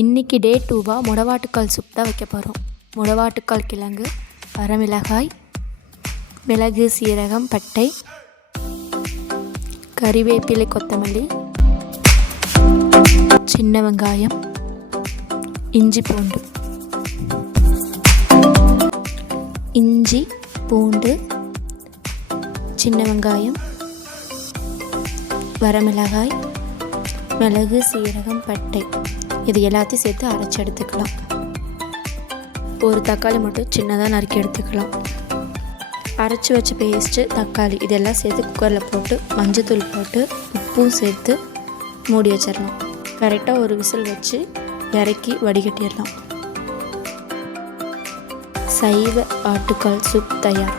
இன்றைக்கி டே 2 முடவாட்டுக்கால் சூப் தான் வைக்க போகிறோம். முடவாட்டுக்கால் கிழங்கு, வரமிளகாய், மிளகு, சீரகம், பட்டை, கறிவேப்பிலை, கொத்தமல்லி, சின்ன வெங்காயம், இஞ்சி பூண்டு. இஞ்சி பூண்டு, சின்ன வெங்காயம், வரமிளகாய், மிளகு, சீரகம், பட்டை, இது எல்லாத்தையும் சேர்த்து அரைச்சி எடுத்துக்கலாம். ஒரு தக்காளி மட்டும் சின்னதாக நறுக்கி எடுத்துக்கலாம். அரைச்சி வச்ச பேஸ்ட்டு, தக்காளி இதெல்லாம் சேர்த்து குக்கரில் போட்டு மஞ்சத்தூள் போட்டு உப்பும் சேர்த்து மூடி வச்சிடலாம். கரெக்டாக ஒரு விசில் வச்சு இறக்கி வடிகட்டிடலாம். சைவ ஆட்டுக்கால் சூப் தயார்.